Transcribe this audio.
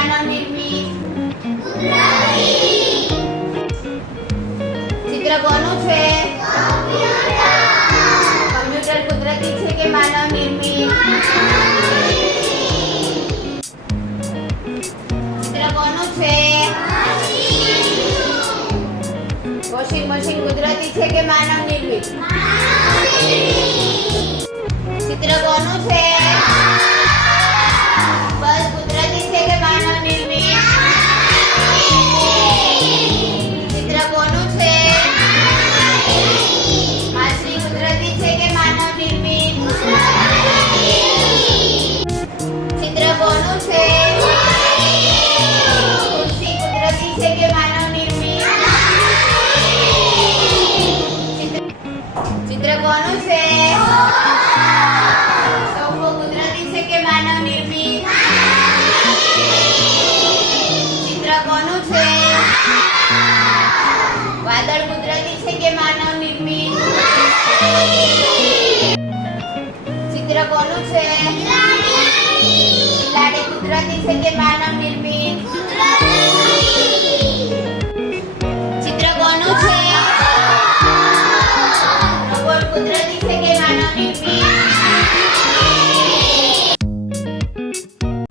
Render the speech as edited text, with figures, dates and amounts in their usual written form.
માનવ નિર્મિત? ચિત્ર કોનું છે? કમ્પ્યુટર કુદરતી છે કે માનવ નિર્મિત? ચિત્ર કોનું છે? વોશિંગ મશીન કુદરતી છે કે માનવ નિર્મિત? ચિત્ર કોનું છે? બસ કુદરતી છે કે માનવ નિર્મિત? ચિત્ર કોનું છે? માછલી કુદરતી છે કે માનવ નિર્મિત? ચિત્ર કોનું છે? ખુરશી કુદરતી છે કે માનવ નિર્મિત? ચિત્ર કોનું છે? સોફો કુદરતી છે કે માનવ નિર્મિત? ચિત્ર કોનું છે? વાદળ કુદરતી છે કે માનવ નિર્મિત? ચિત્ર કોનું છે? બિલાડી કુદરતી છે કે માનવ નિર્મિત?